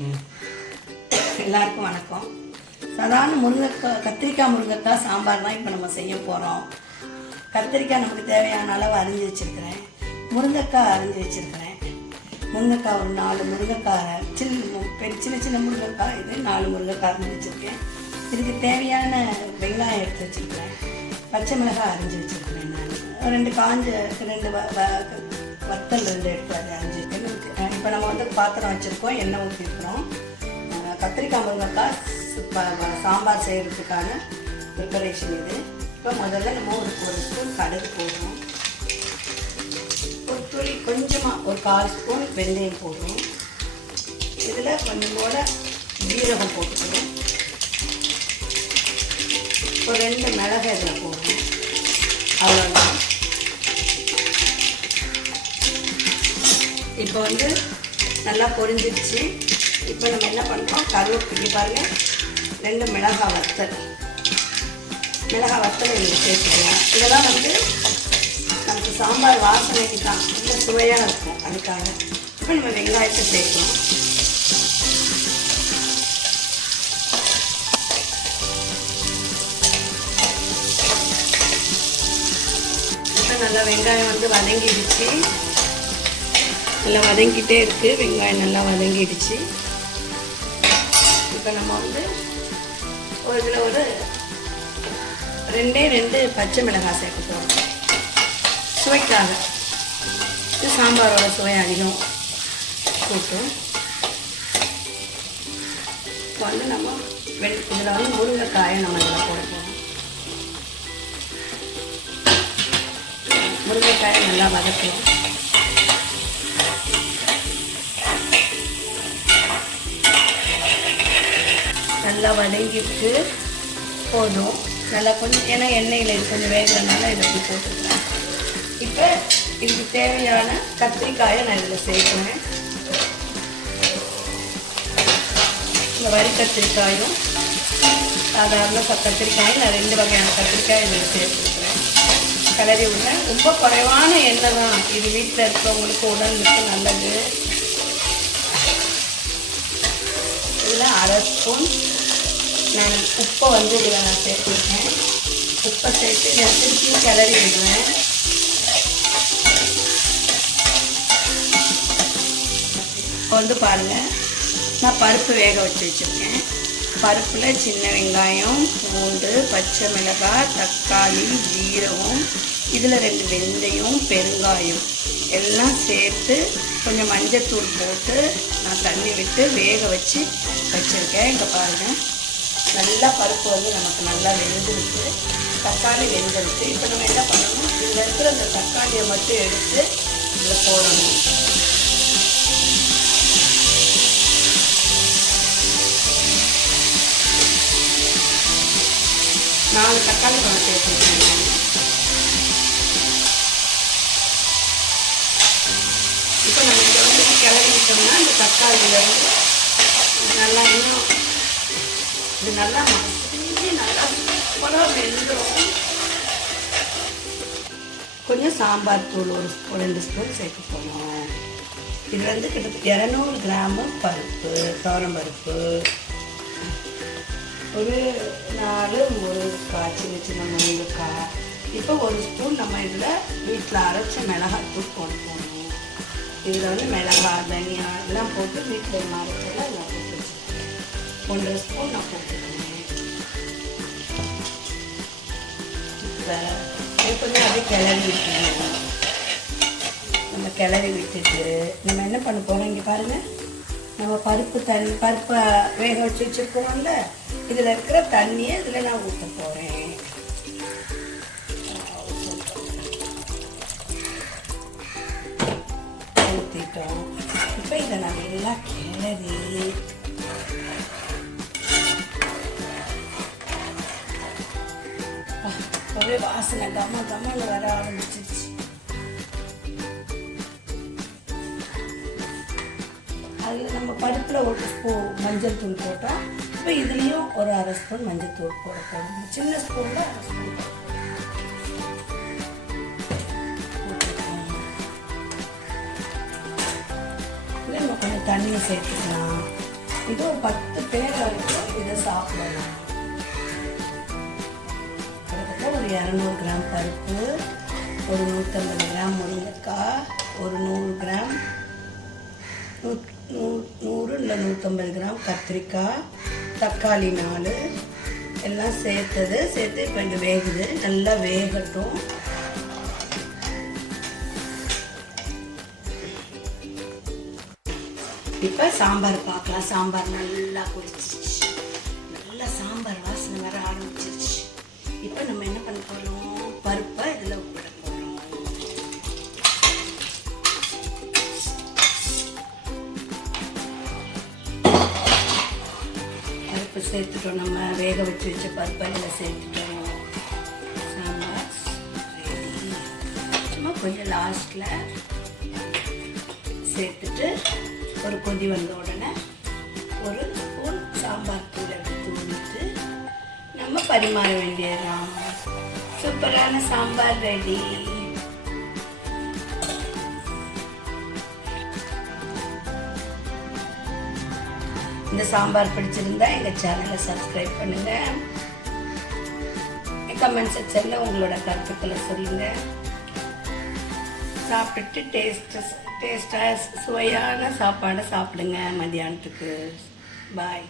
எல்லாருக்கும் வணக்கம். சாதாரண கத்திரிக்காய் முருங்கைக்காய் சாம்பார் தான் இப்போ நம்ம செய்ய போகிறோம். கத்திரிக்காய் நமக்கு தேவையான அளவு அரிஞ்சு வச்சுருக்கிறேன். முருங்கைக்காய் அரிஞ்சு வச்சுருக்கிறேன். முருங்கைக்காய் ஒரு 4 முருங்கைக்காய் சின்ன சின்ன முருங்கைக்காய் இது 4 முருங்கைக்காய் அரிஞ்சு வச்சுருக்கேன். இதுக்கு தேவையான வெங்காயம் எடுத்து வச்சுருக்கிறேன். பச்சை மிளகாய் அரிஞ்சு வச்சுருக்கிறேன். நான் 2 காஞ்ச 2 வத்தல் 2 எடுத்து அதை அரிஞ்சிருக்கேன். இப்போ நம்ம வந்து பாத்திரம் வச்சுருக்கோம், எண்ணெய் ஊற்றிருக்கிறோம். கத்திரிக்காய் முருங்கைக்காய் சாம்பார் செய்கிறதுக்கான ப்ரிப்பரேஷன் இது. இப்போ முதல்ல நம்ம ஒரு ஸ்பூன் கடுகு போடுறோம். ஒரு துளி கொஞ்சமாக ஒரு 1/4 ஸ்பூன் வெந்தயம் போடுறோம். இதில் கொஞ்சம் போல் ஜீரகம் போட்டுக்கிறோம். ஒரு 2 மிளகாய் இதில் போடுறோம். அவ்வளோதான். இப்போ வந்து நல்லா பொரிஞ்சிடுச்சு. இப்போ நம்ம என்ன பண்ணுறோம், கருவேப்பிலை பாருங்கள், 2 மிளகாய் வத்தல் இதில் சேர்த்துக்கலாம். இதெல்லாம் வந்து நமக்கு சாம்பார் வாசனைக்கு தான் ரொம்ப சுவையாக இருக்கும். அதுக்காக இப்போ நம்ம வெங்காயத்தை சேர்க்கணும். இப்போ நல்லா வெங்காயம் வந்து வதங்கிடுச்சு. நல்லா வதங்கிட்டே இருக்குது. வெங்காயம் நல்லா வதங்கிடுச்சு. இப்போ நம்ம வந்து இதில் ஒரு 2 பச்சை மிளகாய் சேர்க்க போகிறோம். சுவைக்காக இது சாம்பாரோட சுவை அதிகம் கூட்டும். இப்போ வந்து நம்ம இதில் வந்து முருங்கைக்காயை நம்ம இதில் போட போகிறோம். முருங்கைக்காயை நல்லா வதக்கலாம். நல்லா வதங்கிட்டு போதும். நல்லா கொஞ்சம் ஏன்னா எண்ணெயில் இது கொஞ்சம் வேகிறதுனால இதை இப்படி போட்டுக்கிறேன். இப்போ இதுக்கு தேவையான கத்திரிக்காயை நான் இதில் சேர்க்குறேன். இந்த வரி கத்திரிக்காயும் சாதாரண கத்திரிக்காயும் நான் 2 வகையான கத்திரிக்காய் இதில் சேர்த்துருக்குறேன். கிளறி விடுறேன். ரொம்ப குறைவான எண்ணெய் தான் இது. வீட்டில் இருக்கிறவங்களுக்கு உடலுக்கு நல்லது. இதில் 1/2 ஸ்பூன் நான் உப்பை வந்து இதில் நான் சேர்த்துருக்கேன். உப்பை சேர்த்து நான் திருப்பி கிளறி விடுவேன். இப்போ வந்து பாருங்கள், நான் பருப்பு வேக வச்சு வச்சுருக்கேன். பருப்பில் சின்ன வெங்காயம், பூண்டு, பச்சை மிளகாய், தக்காளி, ஜீரகம், இதில் 2 வெந்தயம், பெருங்காயம் எல்லாம் சேர்த்து கொஞ்சம் மஞ்சத்தூள் போட்டு நான் தண்ணி விட்டு வேக வச்சு வச்சுருக்கேன். இங்கே பாருங்கள், நல்லா பருப்பு வந்து நமக்கு நல்லா வெந்துருக்கு. தக்காளி வெந்துருக்கு. இப்போ நம்ம என்ன பண்ணணும், இதில் இருக்கிற அந்த தக்காளியை மட்டும் எடுத்து இதில் போடணும். நாலு தக்காளி பழம் சேர்த்துருக்கேன். இப்போ நம்ம இதை வந்து கிளறி விட்டோம்னா இந்த தக்காளியில் வந்து நல்லா இன்னும் இது நல்லா மசிஞ்சு நல்லா சூப்பராக வெந்துடும். கொஞ்சம் சாம்பார் தூள் ஒரு 2 ஸ்பூன் சேர்க்க போகணும். இது வந்து கிட்டத்தட்ட 200 கிராமு பருப்பு, துவரம் பருப்பு, ஒரு 4 முருங்கைக்காய், சின்ன முருங்கைக்காய். இப்போ 1 ஸ்பூன் நம்ம இதில் வீட்டில் அரைச்ச மிளகாத்தூள் போடணும். இதில் வந்து மிளகாய், தனியா எல்லாம் போட்டு வீட்டில் அரைச்செல்லாம் எல்லாம் போட்டு வச்சுருக்கேன். 1/2 ஸ்பூன் நான் போட்டுக்கிறேன். இப்போ கொஞ்சம் அப்படியே கிளறி விட்டுருவோம். நம்ம கிளறி விட்டுட்டு நம்ம என்ன பண்ண போகிறோம், இங்கே பாருங்கள், நம்ம பருப்பை வேக வச்சு வச்சுருக்கோம்ல, இதில் இருக்கிற தண்ணியை இதில் நான் ஊற்ற போகிறேன். ஊற்றிட்டோம். இப்போ இதை நல்லா கிளறி ஒரே வாசனை கம்மன்னு வர ஆரம்பிச்சிருச்சு. அதில் நம்ம பருப்பில் 1 ஸ்பூன் மஞ்சள் தூள் போட்டால் இப்போ இதுலேயும் ஒரு 1/2 ஸ்பூன் மஞ்சள் தூள் போடணும். சின்ன ஸ்பூனில் 1/2 ஸ்பூன் நம்ம கொஞ்சம் தண்ணியை சேர்த்துக்கலாம். இது ஒரு 10 பேர் வரைக்கும் இதை சாப்பிடலாம். கிட்டத்தட்ட ஒரு 200 கிராம் பருப்பு, ஒரு 150 கிராம் முருங்கைக்காய், ஒரு 100 கிராம் 100 இல்லை 150 கிராம் கத்திரிக்காய், தக்காளி 4 எல்லாம் சேர்த்து இப்போ இங்கே வேகுது. நல்லா வேகட்டும். இப்போ சாம்பார் பார்க்கலாம். சாம்பார் நல்லா கொதிச்சிச்சு, நல்லா சாம்பார் வாசனை வர ஆரம்பிச்சிருச்சு. இப்போ நம்ம என்ன பண்ண போகிறோம், பருப்பை இதில் விட போகிறோம். பருப்பு சேர்த்துட்டோம். நம்ம வேக வச்ச பருப்பை இதில் சேர்த்துட்டோம். சாம்பார் ரெடி. சும்மா கொஞ்சம் லாஸ்ட்டில் சேர்த்துட்டு ஒரு கொதி வந்த உடனே ஒரு ஸ்பூன் சாம்பார் தூள் எடுத்து தூவிட்டு நம்ம பரிமாற வேண்டியதுதான். சூப்பரான சாம்பார் ரெடி. இந்த சாம்பார் பிடிச்சிருந்தா எங்கள் சேனலை சப்ஸ்கிரைப் பண்ணுங்கள். கமெண்ட் செக்ஷனில் உங்களோட கருத்துக்களை சொல்லுங்கள். சாப்பிட்டுட்டு டேஸ்டாக சுவையான சாப்பாடை சாப்பிடுங்க மதியானத்துக்கு. பாய்.